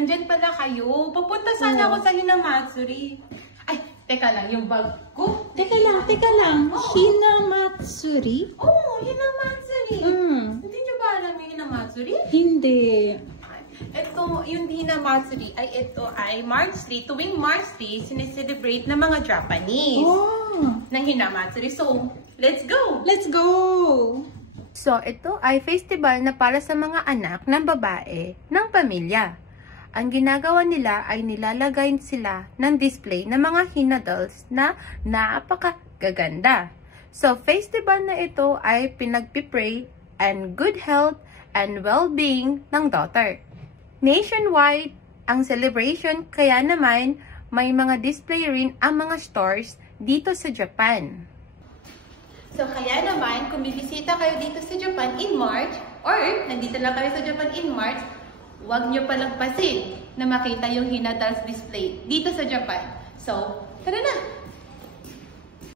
andyan pala kayo. Papunta sana ako sa Hinamatsuri. Ay, teka lang, yung bag ko. Teka lang. Hinamatsuri? Oo, Hinamatsuri. Hindi nyo ba alam yung Hinamatsuri? Hindi. Ito, yung Hinamatsuri ito ay March 3. Tuwing March 3, sineselebrate ng mga Japanese ng Hinamatsuri. So, let's go! Let's go! So, ito ay festival na para sa mga anak ng babae ng pamilya. Ang ginagawa nila ay nilalagay sila ng display ng mga Hina-dolls na napakagaganda. So, festival na ito ay pinagpipray and good health and well-being ng daughter. Nationwide ang celebration, kaya naman may mga display rin ang mga stores dito sa Japan. So, kaya naman, kung bibisita kayo dito sa Japan in March, or nandito lang kayo sa Japan in March, huwag nyo palagpasin na makita yung Hina-dolls display dito sa Japan. So, tara na!